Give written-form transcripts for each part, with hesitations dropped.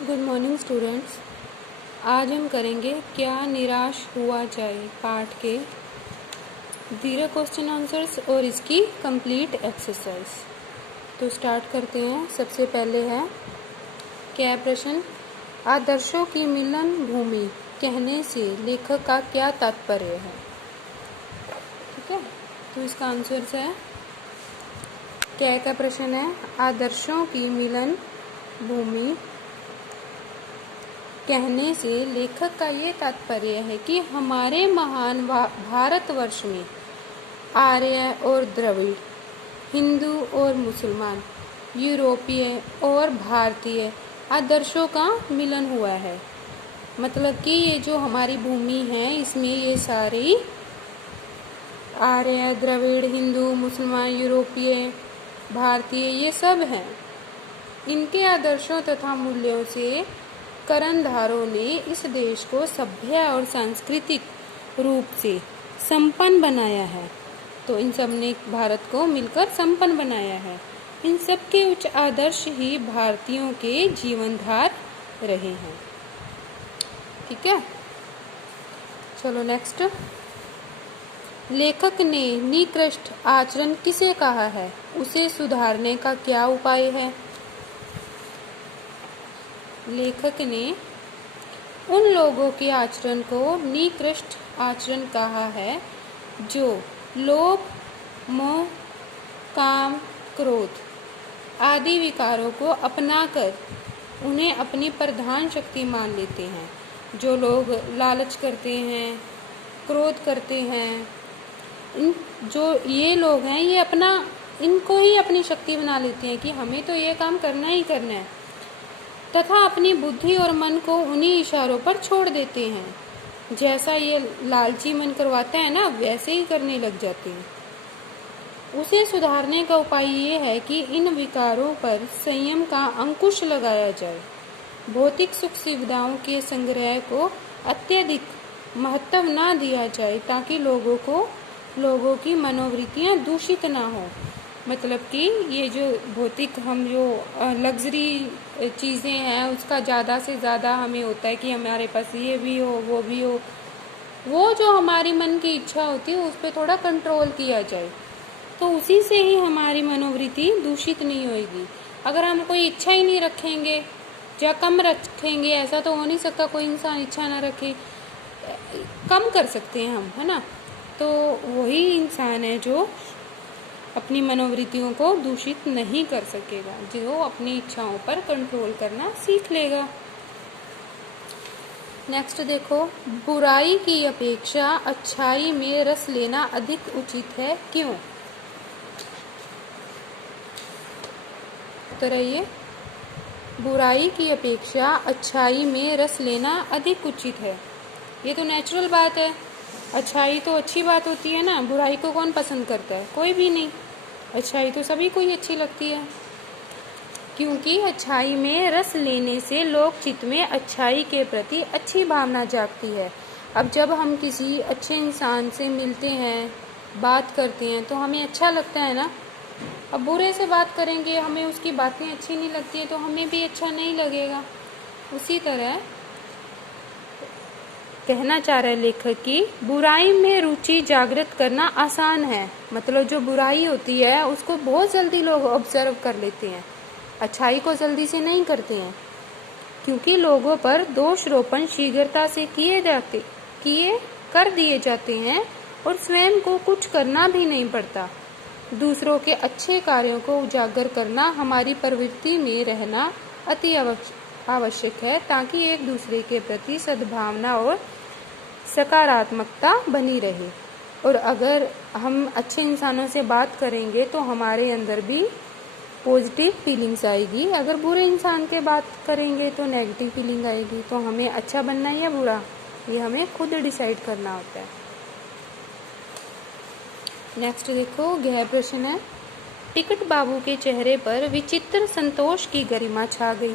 Good morning students. आज हम करेंगे क्या निराश हुआ जाए पाठ के दीर्घ क्वेश्चन आंसर्स और इसकी कंप्लीट एक्सरसाइज। तो स्टार्ट करते हैं। सबसे पहले है क्या प्रश्न, आदर्शों की मिलन भूमि कहने से लेखक का क्या तात्पर्य है। ठीक है, तो इसका आंसर है क्या का प्रश्न है, आदर्शों की मिलन भूमि कहने से लेखक का ये तात्पर्य है कि हमारे महान भारतवर्ष में आर्य और द्रविड़, हिंदू और मुसलमान, यूरोपीय और भारतीय आदर्शों का मिलन हुआ है। मतलब कि ये जो हमारी भूमि है इसमें ये सारे आर्य, द्रविड़, हिंदू, मुसलमान, यूरोपीय, भारतीय ये सब हैं। इनके आदर्शों तथा मूल्यों से कर्णधारों ने इस देश को सभ्य और सांस्कृतिक रूप से संपन्न बनाया है। तो इन सब ने भारत को मिलकर संपन्न बनाया है। इन सब के उच्च आदर्श ही भारतीयों के जीवनधार रहे हैं। ठीक है, चलो नेक्स्ट। लेखक ने निकृष्ट आचरण किसे कहा है, उसे सुधारने का क्या उपाय है। लेखक ने उन लोगों के आचरण को निकृष्ट आचरण कहा है जो लोभ, मोह, काम, क्रोध आदि विकारों को अपनाकर उन्हें अपनी प्रधान शक्ति मान लेते हैं। जो लोग लालच करते हैं, क्रोध करते हैं, जो ये लोग हैं ये इनको ही अपनी शक्ति बना लेते हैं कि हमें तो ये काम करना ही करना है, तथा अपनी बुद्धि और मन को उन्हीं इशारों पर छोड़ देते हैं। जैसा ये लालची मन करवाता है ना, वैसे ही करने लग जाते हैं। उसे सुधारने का उपाय ये है कि इन विकारों पर संयम का अंकुश लगाया जाए। भौतिक सुख सुविधाओं के संग्रह को अत्यधिक महत्व ना दिया जाए ताकि लोगों की मनोवृत्तियां दूषित ना हो। मतलब कि ये जो भौतिक हम जो लग्जरी चीज़ें हैं उसका ज़्यादा से ज़्यादा हमें होता है कि हमारे पास ये भी हो वो भी हो। वो जो हमारी मन की इच्छा होती है उस पर थोड़ा कंट्रोल किया जाए, तो उसी से ही हमारी मनोवृत्ति दूषित नहीं होगी। अगर हम कोई इच्छा ही नहीं रखेंगे या कम रखेंगे, ऐसा तो हो नहीं सकता कोई इंसान इच्छा ना रखे। कम कर सकते हैं हम, है ना। तो वही इंसान है जो अपनी मनोवृत्तियों को दूषित नहीं कर सकेगा, जो अपनी इच्छाओं पर कंट्रोल करना सीख लेगा। नेक्स्ट देखो, बुराई की अपेक्षा अच्छाई में रस लेना अधिक उचित है, क्यों। तो रहिए, बुराई की अपेक्षा अच्छाई में रस लेना अधिक उचित है। ये तो नेचुरल बात है। अच्छाई तो अच्छी बात होती है ना, बुराई को कौन पसंद करता है, कोई भी नहीं। अच्छाई तो सभी को ही अच्छी लगती है, क्योंकि अच्छाई में रस लेने से लोक चित्त में अच्छाई के प्रति अच्छी भावना जागती है। अब जब हम किसी अच्छे इंसान से मिलते हैं, बात करते हैं, तो हमें अच्छा लगता है ना। अब बुरे से बात करेंगे, हमें उसकी बातें अच्छी नहीं लगती है, तो हमें भी अच्छा नहीं लगेगा। उसी तरह कहना चाह रहे लेखक कि बुराई में रुचि जागृत करना आसान है। मतलब जो बुराई होती है उसको बहुत जल्दी लोग ऑब्जर्व कर लेते हैं, अच्छाई को जल्दी से नहीं करते हैं, क्योंकि लोगों पर दोषारोपण शीघ्रता से कर दिए जाते हैं और स्वयं को कुछ करना भी नहीं पड़ता। दूसरों के अच्छे कार्यों को उजागर करना हमारी प्रवृत्ति में रहना अति आवश्यक है, ताकि एक दूसरे के प्रति सद्भावना और सकारात्मकता बनी रहे। और अगर हम अच्छे इंसानों से बात करेंगे तो हमारे अंदर भी पॉजिटिव फीलिंग्स आएगी। अगर बुरे इंसान के बात करेंगे तो नेगेटिव फीलिंग आएगी। तो हमें अच्छा बनना है या बुरा, ये हमें खुद डिसाइड करना होता है। नेक्स्ट देखो, गहरा प्रश्न है, टिकट बाबू के चेहरे पर विचित्र संतोष की गरिमा छा गई।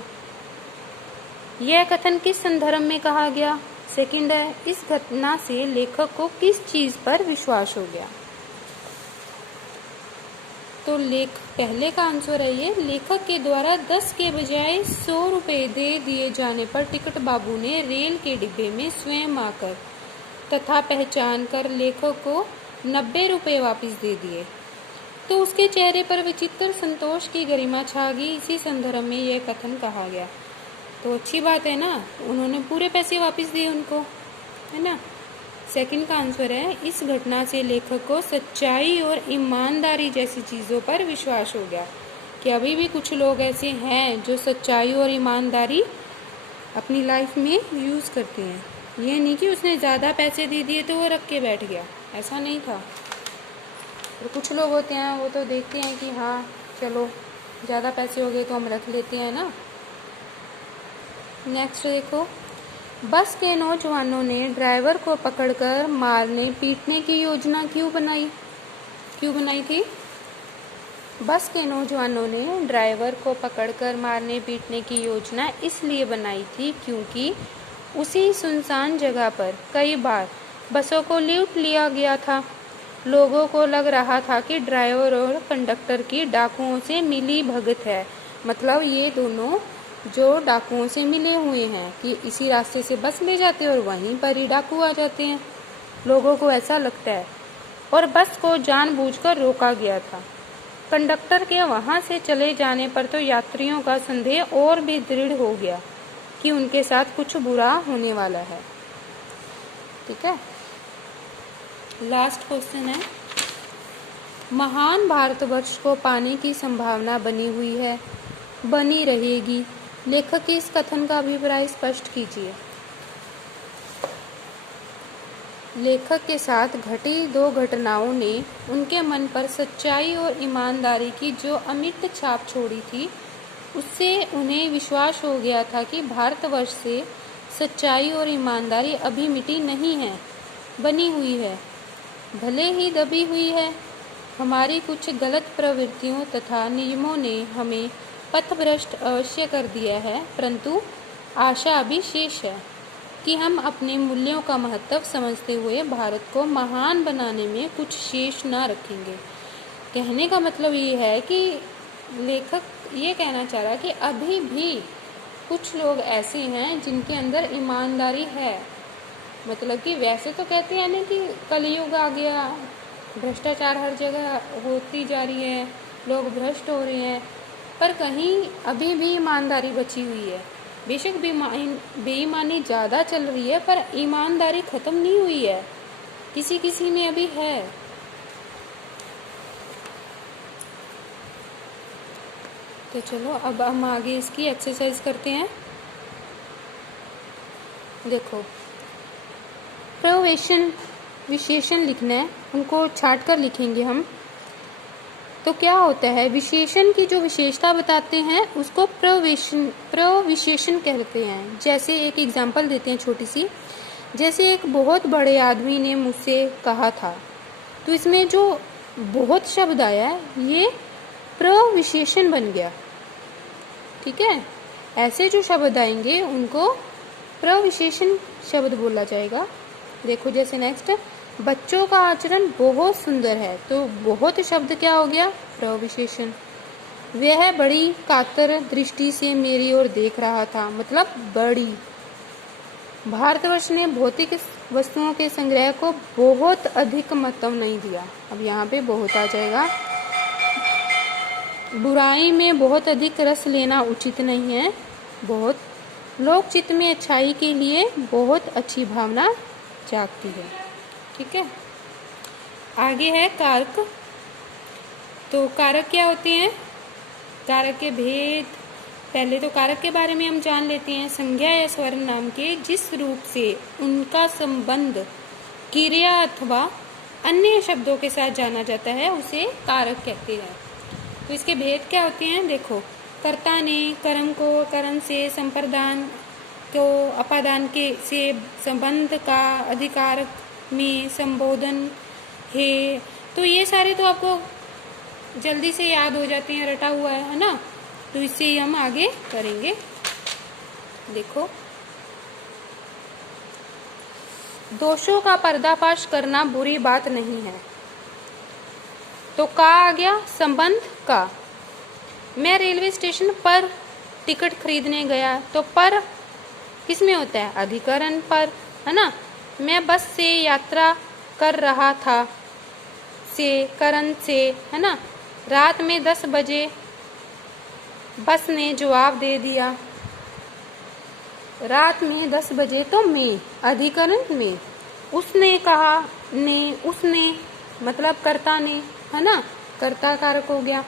यह कथन किस संदर्भ में कहा गया। सेकंड है, इस घटना से लेखक को किस चीज पर विश्वास हो गया। तो पहले का आंसर है ये, लेखक के द्वारा 10 के बजाय 100 रुपये दे दिए जाने पर टिकट बाबू ने रेल के डिब्बे में स्वयं आकर तथा पहचान कर लेखक को 90 रुपये वापस दे दिए तो उसके चेहरे पर विचित्र संतोष की गरिमा छा गई। इसी संदर्भ में यह कथन कहा गया। तो अच्छी बात है ना, उन्होंने पूरे पैसे वापस दिए उनको, है ना। सेकंड का आंसर है, इस घटना से लेखक को सच्चाई और ईमानदारी जैसी चीज़ों पर विश्वास हो गया कि अभी भी कुछ लोग ऐसे हैं जो सच्चाई और ईमानदारी अपनी लाइफ में यूज़ करते हैं। ये नहीं कि उसने ज़्यादा पैसे दे दिए तो वो रख के बैठ गया, ऐसा नहीं था। और कुछ लोग होते हैं वो तो देखते हैं कि हाँ चलो ज़्यादा पैसे हो गए तो हम रख लेते हैं ना। नेक्स्ट देखो, बस के नौजवानों ने ड्राइवर को पकड़कर मारने पीटने की योजना क्यों बनाई थी? बस के नौजवानों ने ड्राइवर को पकड़कर मारने पीटने की योजना इसलिए बनाई थी क्योंकि उसी सुनसान जगह पर कई बार बसों को लूट लिया गया था। लोगों को लग रहा था कि ड्राइवर और कंडक्टर की डाकुओं से मिली भगत है। मतलब ये दोनों जो डाकुओं से मिले हुए हैं कि इसी रास्ते से बस ले जाते हैं और वहीं पर ही डाकू आ जाते हैं। लोगों को ऐसा लगता है और बस को जानबूझकर रोका गया था। कंडक्टर के वहां से चले जाने पर तो यात्रियों का संदेह और भी दृढ़ हो गया कि उनके साथ कुछ बुरा होने वाला है। ठीक है, लास्ट क्वेश्चन है, महान भारतवर्ष को पाने की संभावना बनी हुई है, बनी रहेगी। लेखक के इस कथन का अभिप्राय स्पष्ट कीजिए। लेखक के साथ घटी दो घटनाओं ने उनके मन पर सच्चाई और ईमानदारी की जो अमिट छाप छोड़ी थी, उससे उन्हें विश्वास हो गया था कि भारतवर्ष से सच्चाई और ईमानदारी अभी मिटी नहीं है, बनी हुई है, भले ही दबी हुई है। हमारी कुछ गलत प्रवृत्तियों तथा नियमों ने हमें पथभ्रष्ट अवश्य कर दिया है, परंतु आशा अभी शेष है कि हम अपने मूल्यों का महत्व समझते हुए भारत को महान बनाने में कुछ शेष न रखेंगे। कहने का मतलब ये है कि लेखक ये कहना चाह रहा है कि अभी भी कुछ लोग ऐसे हैं जिनके अंदर ईमानदारी है। मतलब कि वैसे तो कहते हैं ना कि कलयुग आ गया, भ्रष्टाचार हर जगह होती जा रही है, लोग भ्रष्ट हो रहे हैं, पर कहीं अभी भी ईमानदारी बची हुई है। बेशक बेईमानी ज़्यादा चल रही है पर ईमानदारी ख़त्म नहीं हुई है, किसी किसी में अभी है। तो चलो अब हम आगे इसकी एक्सरसाइज करते हैं। देखो, प्रवेशन विशेषण लिखना है, उनको छाट कर लिखेंगे हम। तो क्या होता है, विशेषण की जो विशेषता बताते हैं उसको प्रविशेषण कहते हैं। जैसे एक एग्जांपल देते हैं छोटी सी, जैसे एक बहुत बड़े आदमी ने मुझसे कहा था, तो इसमें जो बहुत शब्द आया है ये प्रविशेषण बन गया। ठीक है, ऐसे जो शब्द आएंगे उनको प्रविशेषण शब्द बोला जाएगा। देखो जैसे नेक्स्ट, बच्चों का आचरण बहुत सुंदर है, तो बहुत शब्द क्या हो गया, प्रविशेषण। वह बड़ी कातर दृष्टि से मेरी ओर देख रहा था, मतलब बड़ी। भारतवर्ष ने भौतिक वस्तुओं के संग्रह को बहुत अधिक महत्व नहीं दिया। अब यहाँ पे बहुत आ जाएगा। बुराई में बहुत अधिक रस लेना उचित नहीं है। बहुत लोक चित्त में अच्छाई के लिए बहुत अच्छी भावना जागती है। ठीक है, आगे है कारक। तो कारक क्या होते हैं, कारक के भेद। पहले तो कारक के बारे में हम जान लेते हैं। संज्ञा या स्वर्ण नाम के जिस रूप से उनका संबंध क्रिया अथवा अन्य शब्दों के साथ जाना जाता है उसे कारक कहते हैं। तो इसके भेद क्या होते हैं, देखो, कर्ता ने कर्म को कर्म से, संप्रदान को अपादान के से, संबंध का अधिकार में संबोधन है। तो ये सारे तो आपको जल्दी से याद हो जाते हैं, रटा हुआ है ना। तो इससे ही हम आगे करेंगे। देखो, दोषों का पर्दाफाश करना बुरी बात नहीं है। तो का आ गया संबंध का। मैं रेलवे स्टेशन पर टिकट खरीदने गया, तो पर किस में होता है, अधिकरण पर, है ना। मैं बस से यात्रा कर रहा था, से करण से, है ना। रात में 10 बजे बस ने जवाब दे दिया। रात में 10 बजे तो में, अधिकरण में। उसने कहा, ने, उसने मतलब कर्ता ने, है ना, कर्ता कारक हो गया।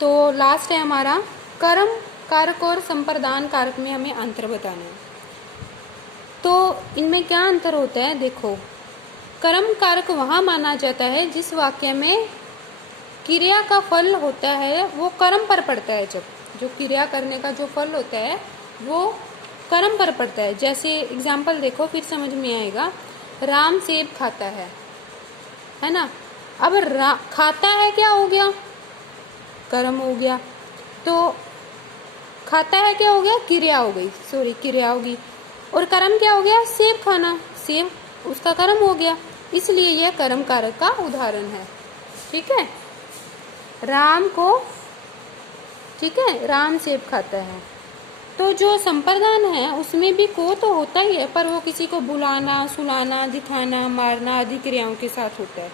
तो लास्ट है हमारा कर्म कारक और संप्रदान कारक में हमें अंतर बताना है। तो इनमें क्या अंतर होता है, देखो। कर्म कारक वहाँ माना जाता है जिस वाक्य में क्रिया का फल होता है वो कर्म पर पड़ता है। जब जो क्रिया करने का जो फल होता है वो कर्म पर पड़ता है। जैसे एग्जाम्पल देखो, फिर समझ में आएगा। राम सेब खाता है ना। अब खाता है क्या हो गया, कर्म हो गया। तो खाता है क्या हो गया, क्रिया हो गई, सॉरी क्रिया होगी। और कर्म क्या हो गया, सेब खाना, सेब उसका कर्म हो गया। इसलिए यह कर्म कारक का उदाहरण है। ठीक है, राम को, ठीक है, राम सेब खाता है। तो जो संप्रदान है उसमें भी को तो होता ही है, पर वो किसी को बुलाना, सुलाना, दिखाना, मारना आदि क्रियाओं के साथ होता है।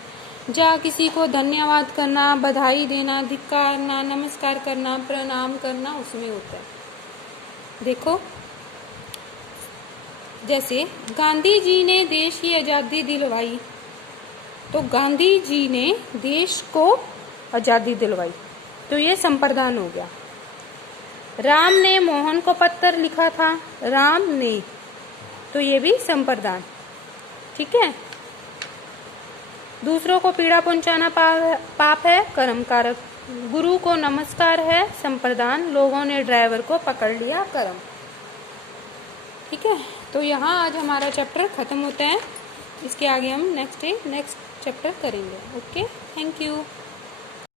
जहाँ किसी को धन्यवाद करना, बधाई देना, धिक्कारना, नमस्कार करना, प्रणाम करना, उसमें होता है। देखो, जैसे गांधी जी ने देश की आज़ादी दिलवाई, तो गांधी जी ने देश को आज़ादी दिलवाई, तो ये संप्रदान हो गया। राम ने मोहन को पत्र लिखा था, राम ने, तो ये भी संप्रदान। ठीक है। दूसरों को पीड़ा पहुंचाना पाप है, कर्म कारक। गुरु को नमस्कार है, संप्रदान। लोगों ने ड्राइवर को पकड़ लिया, कर्म। ठीक है, तो यहाँ आज हमारा चैप्टर खत्म होता है। इसके आगे हम नेक्स्ट चैप्टर करेंगे। Okay, thank you.